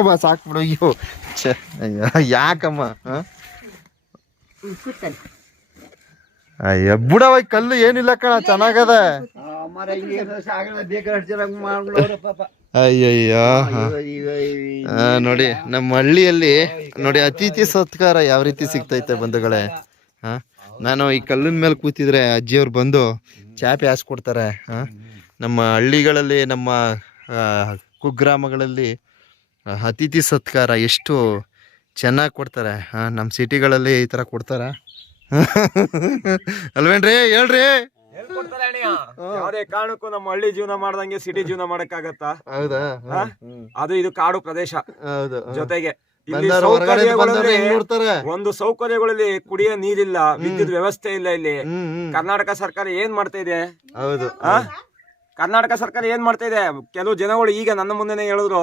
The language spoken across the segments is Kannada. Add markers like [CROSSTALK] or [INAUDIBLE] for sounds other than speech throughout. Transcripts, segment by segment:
ಸಾಕಮ್ಮ ಸಾಕ್ಬಿಡು ಅಯ್ಯೋ. ಯಾಕಮ್ಮ? ಅಯ್ಯ ಬಿಡವ ಕಲ್ಲು ಏನಿಲ್ಲ ಕಣ, ಚೆನ್ನಾಗದ. ಅಯ್ಯಯ್ಯೋ ನೋಡಿ, ನಮ್ಮ ಹಳ್ಳಿಯಲ್ಲಿ, ನೋಡಿ, ಅತಿಥಿ ಸತ್ಕಾರ ಯಾವ ರೀತಿ ಸಿಗ್ತೈತೆ ಬಂಧುಗಳೇ, ಹಾ? ನಾನು ಈ ಕಲ್ಲಿನ ಮೇಲೆ ಕೂತಿದ್ರೆ ಅಜ್ಜಿಯವ್ರು ಬಂದು ಚಾಪೆ ಹಾಸ್ಕೊಡ್ತಾರೆ ನಮ್ಮ ಹಳ್ಳಿಗಳಲ್ಲಿ, ನಮ್ಮ ಕುಗ್ರಾಮಗಳಲ್ಲಿ ಅತಿಥಿ ಸತ್ಕಾರ ಎಷ್ಟು ಚೆನ್ನಾಗಿ ಕೊಡ್ತಾರೆ ಹಾ ನಮ್ಮ ಸಿಟಿಗಳಲ್ಲಿ ಈ ಥರ ಕೊಡ್ತಾರ? [LAUGHS] ಅಲ್ವೇನ್ರಿ? ಹೇಳ್ರಿ. ಯಾವ್ದೇ ಕಾರಣಕ್ಕೂ ನಮ್ಮ ಹಳ್ಳಿ ಜೀವನ ಮಾಡ್ದಂಗೆ ಸಿಟಿ ಜೀವನ ಮಾಡಕ್ಕಾಗತ್ತಾ? ಹೌದಾ? ಅದು ಇದು ಕಾಡು ಪ್ರದೇಶ. ಹೌದು. ಜೊತೆಗೆ ಒಂದು ಸೌಕರ್ಯಗಳಲ್ಲಿ ಕುಡಿಯೋ ನೀರಿಲ್ಲ ವಿದ್ಯುತ್ ವ್ಯವಸ್ಥೆ ಇಲ್ಲ ಇಲ್ಲಿ. ಕರ್ನಾಟಕ ಸರ್ಕಾರ ಏನ್ ಮಾಡ್ತಾ ಇದೆ? ಹೌದು? ಕರ್ನಾಟಕ ಸರ್ಕಾರ ಏನ್ ಮಾಡ್ತಾ ಇದೆ? ಕೆಲವು ಜನಗಳು ಈಗ ನನ್ನ ಮುಂದೆನೆ ಹೇಳಿದ್ರು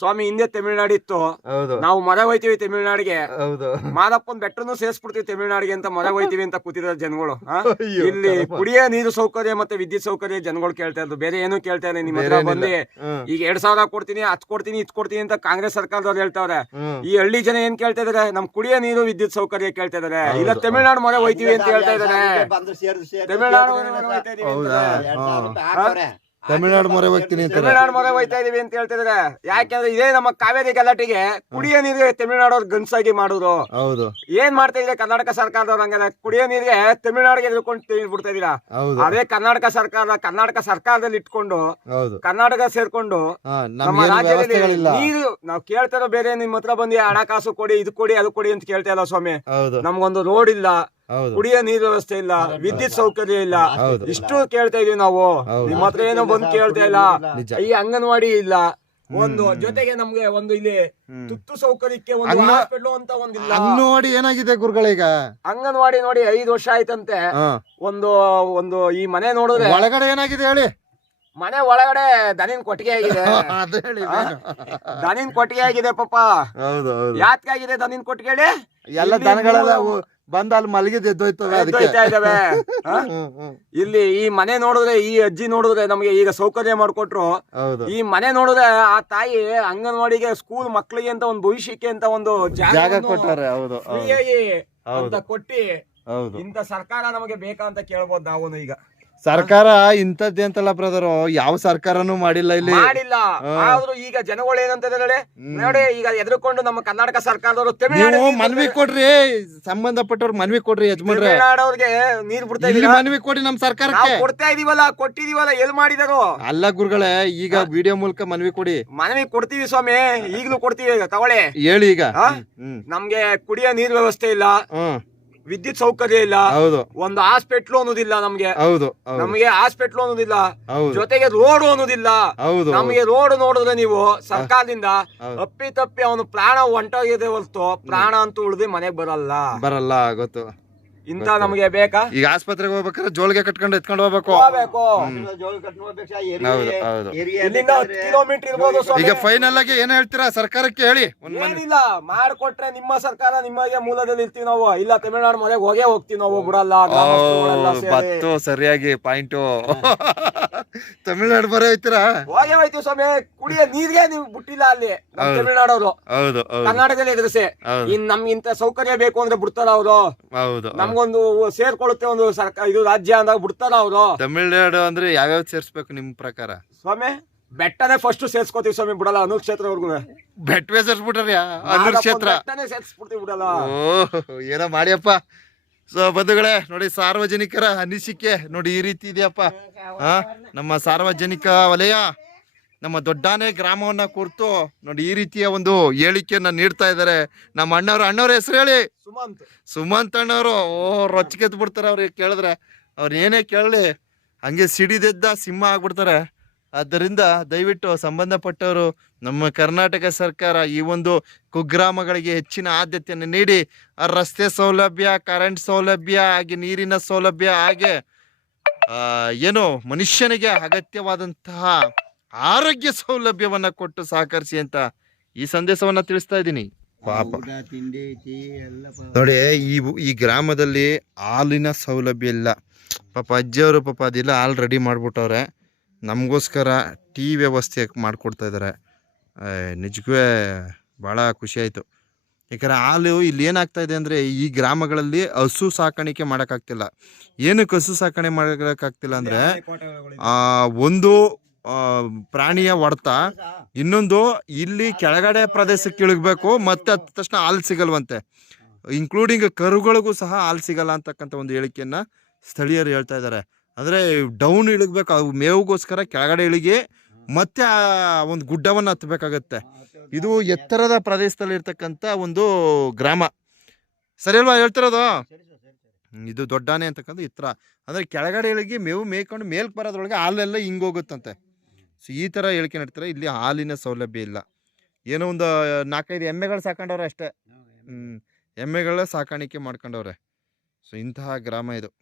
ಸ್ವಾಮಿ ಹಿಂದೆ ತಮಿಳ್ನಾಡು ಇತ್ತು. ಹೌದು. ನಾವು ಮರ ಹೋಯ್ತೀವಿ ತಮಿಳ್ನಾಡಿಗೆ. ಹೌದು. ಮಾದಪ್ಪನ್ ಬೆಟ್ಟನು ಸೇರಿಸ್ಬಿಡ್ತೀವಿ ತಮಿಳ್ನಾಡಿಗೆ ಅಂತ ಮರ ಹೋಯ್ತೀವಿ ಅಂತ ಕೂತಿದ್ರು ಜನಗಳು [LAUGHS] ಇಲ್ಲಿ. ಕುಡಿಯೋ ನೀರು ಸೌಕರ್ಯ ಮತ್ತೆ ವಿದ್ಯುತ್ ಸೌಕರ್ಯ ಜನಗಳು ಕೇಳ್ತಾ ಇದ್ರು ಬೇರೆ ಏನು ಕೇಳ್ತಾ ಇಲ್ಲ ನಿಮ್ಮ ಹತ್ರ ಬೇರೆ ಬಂದು. ಈಗ ಎರಡ್ ಸಾವಿರ ಕೊಡ್ತೀನಿ ಹತ್ ಕೊಡ್ತೀನಿ ಇತ್ ಕೊಡ್ತೀನಿ ಅಂತ ಕಾಂಗ್ರೆಸ್ ಸರ್ಕಾರದವ್ರು ಹೇಳ್ತಾವ್ರೆ. ಈ ಹಳ್ಳಿ ಜನ ಏನ್ ಕೇಳ್ತಾ ಇದಾರೆ? ನಮ್ ಕುಡಿಯೋ ನೀರು ವಿದ್ಯುತ್ ಸೌಕರ್ಯ ಕೇಳ್ತಾ ಇದಾರೆ. ಇಲ್ಲ. ತಮಿಳ್ನಾಡು ಮರ ಹೋಯ್ತೀವಿ ಅಂತ ಹೇಳ್ತಾ ಇದಾರೆ. ತಮಿಳ್ನಾಡು ತಮಿಳ್ನಾಡು ಮೊರೆ ಹೋಗ್ತೀನಿ ತಮಿಳ್ನಾಡು ಮೊರೆ ಹೋಯ್ತಾ ಇದೀವಿ ಅಂತ ಹೇಳ್ತಿದ್ರೆ ಯಾಕೆಂದ್ರೆ ಇದೇ ನಮ್ಮ ಕಾವೇರಿ ಗಲಾಟಿಗೆ ಕುಡಿಯೋ ನೀರಿಗೆ ತಮಿಳ್ನಾಡು ಅವ್ರು ಗನ್ಸಾಗಿ ಮಾಡುದು. ಹೌದು. ಏನ್ ಮಾಡ್ತಾ ಇದ್ರೆ ಕರ್ನಾಟಕ ಸರ್ಕಾರದವ್ರು ಹಂಗಾರೆ ಕುಡಿಯೋ ನೀರಿಗೆ ತಮಿಳ್ನಾಡಿಗೆ ಎದ್ಕೊಂಡು ಬಿಡ್ತಾ ಇದೀರಾ ಅದೇ ಕರ್ನಾಟಕ ಸರ್ಕಾರ ಕರ್ನಾಟಕ ಸರ್ಕಾರದಲ್ಲಿ ಇಟ್ಕೊಂಡು ಕರ್ನಾಟಕ ಸೇರ್ಕೊಂಡು ನಮ್ಮ ರಾಜ್ಯದಲ್ಲಿ ನೀರು ನಾವು ಕೇಳ್ತಾರೋ ಬೇರೆ ನಿಮ್ ಹತ್ರ ಬಂದು ಹಣಕಾಸು ಕೊಡಿ ಇದು ಕೊಡಿ ಅದು ಕೊಡಿ ಅಂತ ಕೇಳ್ತಾ ಇಲ್ಲ ಸ್ವಾಮಿ. ನಮ್ಗೊಂದು ರೋಡ್ ಇಲ್ಲ. ಕುಡಿಯೋ ನೀರು ವ್ಯವಸ್ಥೆ ಇಲ್ಲ ವಿದ್ಯುತ್ ಸೌಕರ್ಯ ಇಲ್ಲ. ಇಷ್ಟು ಕೇಳ್ತಾ ಇದೀವಿ ನಾವು. ನಿಮ್ಮತ್ರ ನಿಮ್ ಹತ್ರ ಏನೋ ಬಂದು ಕೇಳ್ತಾ ಇಲ್ಲ. ಈ ಅಂಗನವಾಡಿ ಇಲ್ಲ. ಒಂದು ಜೊತೆಗೆ ನಮ್ಗೆ ಒಂದು ಇಲ್ಲಿ ತುತ್ತು ಸೌಕರ್ಯಕ್ಕೆ ಒಂದು ಹಾಸ್ಪಿಟ್ಲು ಅಂತ ಒಂದಿಲ್ಲ ಅಂಗನವಾಡಿ ಏನಾಗಿದೆ ಗುರುಗಳೀಗ ಅಂಗನವಾಡಿ ನೋಡಿ ಐದು ವರ್ಷ ಆಯ್ತಂತೆ. ಒಂದು ಒಂದು ಈ ಮನೆ ನೋಡಿದ್ರೆ ಒಳಗಡೆ ಏನಾಗಿದೆ ಹೇಳಿ? ಮನೆ ಒಳಗಡೆ ದನಿನ್ ಕೊಟ್ಟಿಗೆ ಆಗಿದೆ. ಅದು ಹೇಳಿ ಆ? ದನಿನ್ ಕೊಟ್ಟಿಗೆ ಆಗಿದೆ ಪಾಪ. ಯಾತ್ಕಾಗಿದೆ ದನಿನ್ ಕೊಟ್ಟಿಗೆ ಹೇಳಿ? ಎಲ್ಲ ದನಗಳೆಲ್ಲ ಬಂದ್ ಅಲ್ಲಿ ಮಲಗಿದ್ ಎದ್ದೋಯ್ತವೆ ಅದಕ್ಕೆ. ಎದ್ದೊಯ್ತಾ ಇದಾವೆ. [LAUGHS] ಇಲ್ಲಿ ಈ ಮನೆ ನೋಡಿದ್ರೆ ಈ ಅಜ್ಜಿ ನೋಡಿದ್ರೆ ನಮಗೆ ಈಗ ಸೌಕರ್ಯ ಮಾಡ್ಕೊಟ್ರು. ಹೌದು. ಈ ಮನೆ ನೋಡಿದ್ರೆ ಆ ತಾಯಿ ಅಂಗನವಾಡಿಗೆ ಸ್ಕೂಲ್ ಮಕ್ಳಿಗೆ ಅಂತ ಒಂದು ಭವಿಷ್ಯಕ್ಕೆ ಅಂತ ಒಂದು ಜಾಗ ಕೊಟ್ಟಾರೆ ಹೌದು ಹೌದು. ಅಂತ ಕೊಟ್ಟಿ ಹೌದು. ಇಂತ ಸರ್ಕಾರ ನಮಗೆ ಬೇಕಾ ಅಂತ ಕೇಳ್ಬೋದು ನಾವು ಈಗ. ಸರ್ಕಾರ ಇಂಥದ್ದೇ ಅಂತಲ್ಲ ಬ್ರದರ್? ಯಾವ ಸರ್ಕಾರನೂ ಮಾಡಿಲ್ಲ ಇಲ್ಲಿ. ಮಾಡಿಲ್ಲ. ಆದ್ರೂ ಈಗ ಜನಗಳು ಏನಂತಿದ್ದಾರೆ ನೋಡಿ ಈಗ ಎದುರುಕೊಂಡು ನಮ್ಮ ಕರ್ನಾಟಕ ಸರ್ಕಾರದವರು ನೀವು ಮನವಿ ಕೊಡ್ರಿ ಸಂಬಂಧಪಟ್ಟವ್ರ ಮನವಿ ಕೊಡ್ರಿ ಯಜಮಾನ್ರೆ. ಅವ್ರಿಗೆ ನೀರ್ ಬಿಡ್ತಾ ಇಲ್ಲಿ ಮನ್ವಿ ಕೊಡಿ ನಮ್ ಸರ್ಕಾರ ಸರ್ಕಾರಕ್ಕೆ ಕೊಡ್ತಾ ಇದೀವಲ್ಲ ಕೊಟ್ಟಿದೀವಲ್ಲ ಎಲ್ ಮಾಡಿದಾರೋ? ಅಲ್ಲ ಗುರುಗಳೇ ಈಗ ವಿಡಿಯೋ ಮೂಲಕ ಮನವಿ ಕೊಡಿ. ಮನವಿ ಕೊಡ್ತೀವಿ ಸ್ವಾಮಿ ಈಗ್ಲೂ ಕೊಡ್ತೀವಿ ಈಗ ತಗೊಳ್ಳಿ. ಹೇಳಿ ಈಗ. ನಮ್ಗೆ ಕುಡಿಯೋ ನೀರ್ ವ್ಯವಸ್ಥೆ ಇಲ್ಲ. ಹ್ಮ್. ವಿದ್ಯುತ್ ಸೌಕರ್ಯ ಇಲ್ಲ. ಹೌದು. ಒಂದು ಹಾಸ್ಪಿಟ್ಲು ಅನ್ನೋದಿಲ್ಲ ನಮ್ಗೆ. ಹೌದು ಹೌದು. ನಮಗೆ ಹಾಸ್ಪಿಟ್ಲು ಅನ್ನೋದಿಲ್ಲ. ಹೌದು. ಜೊತೆಗೆ ರೋಡ್ ಅನ್ನೋದಿಲ್ಲ. ಹೌದು ನಮಗೆ ರೋಡ್ ನೋಡಿದ್ರೆ ನೀವು ಸರ್ಕಾರದಿಂದ ತಪ್ಪಿ ಅಪ್ಪಿ ತಪ್ಪಿ ಅವನು ಪ್ರಾಣ ಹೊಂಟೋಗಿದೆ ಹೊರ್ತು ಪ್ರಾಣ ಅಂತೂ ಉಳಿದು ಮನೆಗ್ ಬರಲ್ಲ. ಬರಲ್ಲ ಗೊತ್ತು. ಇಂತ ನಮಗೆ ಬೇಕಾ? ಈಗ ಆಸ್ಪತ್ರೆಗೆ ಹೋಗ್ಬೇಕಾದ್ರೆ ಜೋಳಿಗೆ ಕಟ್ಕೊಂಡು ಎತ್ಕೊಂಡು ಹೋಗ್ಬೇಕು. ಹೋಗ್ಬೇಕು. ಜೋಳ ಕಟ್ಟುವ ಅಪೇಕ್ಷೆ ಹೌದು, ಹೌದು. ಇಲ್ಲಿಂದ ಹತ್ತು ಕಿಲೋಮೀಟರ್ ಇರ್ಬೋದು ಸ್ವಾಮಿ. ಈಗ ಫೈನಲ್ ಆಗಿ ಏನ್ ಹೇಳ್ತೀರಾ? ಸರ್ಕಾರಕ್ಕೆ ಹೇಳಿ. ಒಂದ್ ಮನೆ. ಏನಿಲ್ಲ ಮಾಡ್ಕೊಟ್ರೆ ನಿಮ್ಮ ಸರ್ಕಾರ ನಿಮಗೆ ಮೂಲದಲ್ಲಿ ಇರ್ತೀವಿ ನಾವು. ಇಲ್ಲ ತಮಿಳ್ನಾಡು ಮನೆಗೆ ಹೋಗೇ ಹೋಗ್ತೀವಿ ನಾವು ಬಿಡಲ್ಲ ಗ್ರಾಮಸ್ಥರುಗಳೆಲ್ಲ ಸೇರಿ. ಬತ್ತು ಸರಿಯಾಗಿ ಪಾಯಿಂಟು. ತಮಿಳ್ನಾಡು ಬರೋ ಹೋಯ್ತೀರಾ? ಹೋಗೇ ಹೋಯ್ತೀವಿ ಸ್ವಾಮಿ. ಕುಡಿಯೋ ನೀರ್ಗೆ ನೀವು ಬಿಟ್ಟಿಲ್ಲ ಅಲ್ಲಿ ನಮ್ಮ ಹೌದು. ತಮಿಳ್ನಾಡವ್ರು. ಹೌದು ಹೌದು. ಕರ್ನಾಟಕದಲ್ಲಿ ಎದುರಿಸಿ. ಹೌದು. ಇನ್ ನಮ್ಗಿಂತ ಸೌಕರ್ಯ ಬೇಕು ಅಂದ್ರೆ ಬಿಡ್ತಾರ ಅವರು. ಹೌದು ನಮ್ಗೊಂದು ಸೇರ್ಕೊಳ್ಳುತ್ತೆ ಒಂದು ಸರ್ಕಾರ ಇದು ರಾಜ್ಯ ಅಂದಾಗ ಬಿಡ್ತಾರ ಅವರು. ತಮಿಳ್ನಾಡು ಅಂದ್ರೆ ಯಾವ್ಯಾವ ಸೇರ್ಸ್ಬೇಕು ನಿಮ್ ಪ್ರಕಾರ? ಸ್ವಾಮಿ ಬೆಟ್ಟನೇ ಫಸ್ಟ್ ಸೇರ್ಸ್ಕೋತೀವಿ ಸ್ವಾಮಿ ಬಿಡಲ್ಲ ಅನೂರ್ ಕ್ಷೇತ್ರವರ್ಗು. ಬೆಟ್ವೇ ಸೇರ್ಸ್ಬಿಟ್ರಿ ಅನ್ನೂರ್ ಕ್ಷೇತ್ರ? ಬೆಟ್ಟನೇ ಸೇರ್ಸ್ಬಿಡ್ತೀವಿ ಬಿಡಲ್ಲ. ಓ ಏನೋ ಮಾಡಿಯಪ್ಪ. ಸೊ ಬಂಧುಗಳೇ ನೋಡಿ ಸಾರ್ವಜನಿಕರ ಅನಿಸಿಕೆ ನೋಡಿ ಈ ರೀತಿ ಇದೆಯಪ್ಪ. ಹಾ ನಮ್ಮ ಸಾರ್ವಜನಿಕ ವಲಯ ನಮ್ಮ ದೊಡ್ಡಾನೆ ಗ್ರಾಮವನ್ನ ಕುರಿತು ನೋಡಿ ಈ ರೀತಿಯ ಒಂದು ಹೇಳಿಕೆಯನ್ನ ನೀಡ್ತಾ ಇದ್ದಾರೆ. ನಮ್ಮ ಅಣ್ಣವ್ರ ಅಣ್ಣವ್ರ ಹೆಸರು ಹೇಳಿ. ಸುಮಂತ್. ಸುಮಂತ್ ಅಣ್ಣವರು. ಓ ರೊಚ್ಚಿಗೆದ್ದು ಬಿಡ್ತಾರೆ ಅವ್ರಿಗೆ ಕೇಳಿದ್ರೆ. ಅವ್ರು ಏನೇ ಕೇಳಲಿ ಹಂಗೆ ಸಿಡಿದೆದ್ದ ಸಿಂಹ ಆಗ್ಬಿಡ್ತಾರೆ. ಆದ್ದರಿಂದ ದಯವಿಟ್ಟು ಸಂಬಂಧಪಟ್ಟವರು ನಮ್ಮ ಕರ್ನಾಟಕ ಸರ್ಕಾರ ಈ ಒಂದು ಕುಗ್ರಾಮಗಳಿಗೆ ಹೆಚ್ಚಿನ ಆದ್ಯತೆಯನ್ನು ನೀಡಿ ಆ ರಸ್ತೆ ಸೌಲಭ್ಯ ಕರೆಂಟ್ ಸೌಲಭ್ಯ ಹಾಗೆ ನೀರಿನ ಸೌಲಭ್ಯ ಹಾಗೆ ಏನು ಮನುಷ್ಯನಿಗೆ ಅಗತ್ಯವಾದಂತಹ ಆರೋಗ್ಯ ಸೌಲಭ್ಯವನ್ನ ಕೊಟ್ಟು ಸಹಕರಿಸಿ ಅಂತ ಈ ಸಂದೇಶವನ್ನ ತಿಳಿಸ್ತಾ ಇದ್ದೀನಿ. ಪಾಪ. ನೋಡಿ ಈ ಈ ಗ್ರಾಮದಲ್ಲಿ ಹಾಲಿನ ಸೌಲಭ್ಯ ಇಲ್ಲ. ಪಾಪ ಅಜ್ಜಿಯವರು ಪಾಪ ಅದೆಲ್ಲ ಹಾಲು ರೆಡಿ ಮಾಡಿಬಿಟ್ಟವ್ರೆ. ನಮಗೋಸ್ಕರ ಟೀ ವ್ಯವಸ್ಥೆ ಮಾಡಿಕೊಡ್ತಾ ಇದ್ದಾರೆ ನಿಜಕ್ಕೂ ಭಾಳ ಖುಷಿ ಆಯಿತು. ಯಾಕಂದರೆ ಹಾಲು ಇಲ್ಲಿ ಏನಾಗ್ತಾ ಇದೆ ಅಂದರೆ ಈ ಗ್ರಾಮಗಳಲ್ಲಿ ಹಸು ಸಾಕಾಣಿಕೆ ಮಾಡೋಕ್ಕಾಗ್ತಿಲ್ಲ. ಏನಕ್ಕೆ ಹಸು ಸಾಕಣೆ ಮಾಡೋಕ್ಕಾಗ್ತಿಲ್ಲ ಅಂದರೆ ಒಂದು ಪ್ರಾಣಿಯ ಹೊಡೆತ, ಇನ್ನೊಂದು ಇಲ್ಲಿ ಕೆಳಗಡೆ ಪ್ರದೇಶಕ್ಕೆ ಇಳಿಗಬೇಕು ಮತ್ತೆ ಅದ ತಕ್ಷಣ ಹಾಲು ಸಿಗಲ್ವಂತೆ. ಇನ್ಕ್ಲೂಡಿಂಗ್ ಕರುಗಳಿಗೂ ಸಹ ಹಾಲು ಸಿಗಲ್ಲ ಅಂತಕ್ಕಂಥ ಒಂದು ಹೇಳಿಕೆಯನ್ನ ಸ್ಥಳೀಯರು ಹೇಳ್ತಾ ಇದ್ದಾರೆ. ಅಂದರೆ ಡೌನ್ ಇಳಿಗ್ಬೇಕು ಅವು ಮೇವುಗೋಸ್ಕರ ಕೆಳಗಡೆ ಇಳಿಗೆ, ಮತ್ತೆ ಆ ಒಂದು ಗುಡ್ಡವನ್ನು ಹತ್ತಬೇಕಾಗತ್ತೆ ಇದು ಎತ್ತರದ ಪ್ರದೇಶದಲ್ಲಿ ಇರ್ತಕ್ಕಂಥ ಒಂದು ಗ್ರಾಮ. ಸರಿ ಅಲ್ವಾ ಹೇಳ್ತಿರೋದು? ಇದು ದೊಡ್ಡಾನೆ ಅಂತಕ್ಕಂಥ ಇತ್ರ ಅಂದರೆ ಕೆಳಗಡೆ ಇಳಿಗೆ ಮೇವು ಮೇಯ್ಕೊಂಡು ಮೇಲ್ಕ್ ಬರೋದ್ರೊಳಗೆ ಹಾಲೆಲ್ಲ ಹಿಂಗೋಗುತ್ತಂತೆ ಸೊ ಈ ಥರ ಹೇಳಿಕೆ ನಡ್ತಾರೆ. ಇಲ್ಲಿ ಹಾಲಿನ ಸೌಲಭ್ಯ ಇಲ್ಲ. ಏನೋ ಒಂದು ನಾಲ್ಕೈದು ಎಮ್ಮೆಗಳು ಸಾಕೊಂಡವ್ರೆ ಅಷ್ಟೇ. ಹ್ಞೂ ಎಮ್ಮೆಗಳ ಸಾಕಾಣಿಕೆ ಮಾಡ್ಕೊಂಡವ್ರೆ. ಸೊ ಇಂತಹ ಗ್ರಾಮ ಇದು.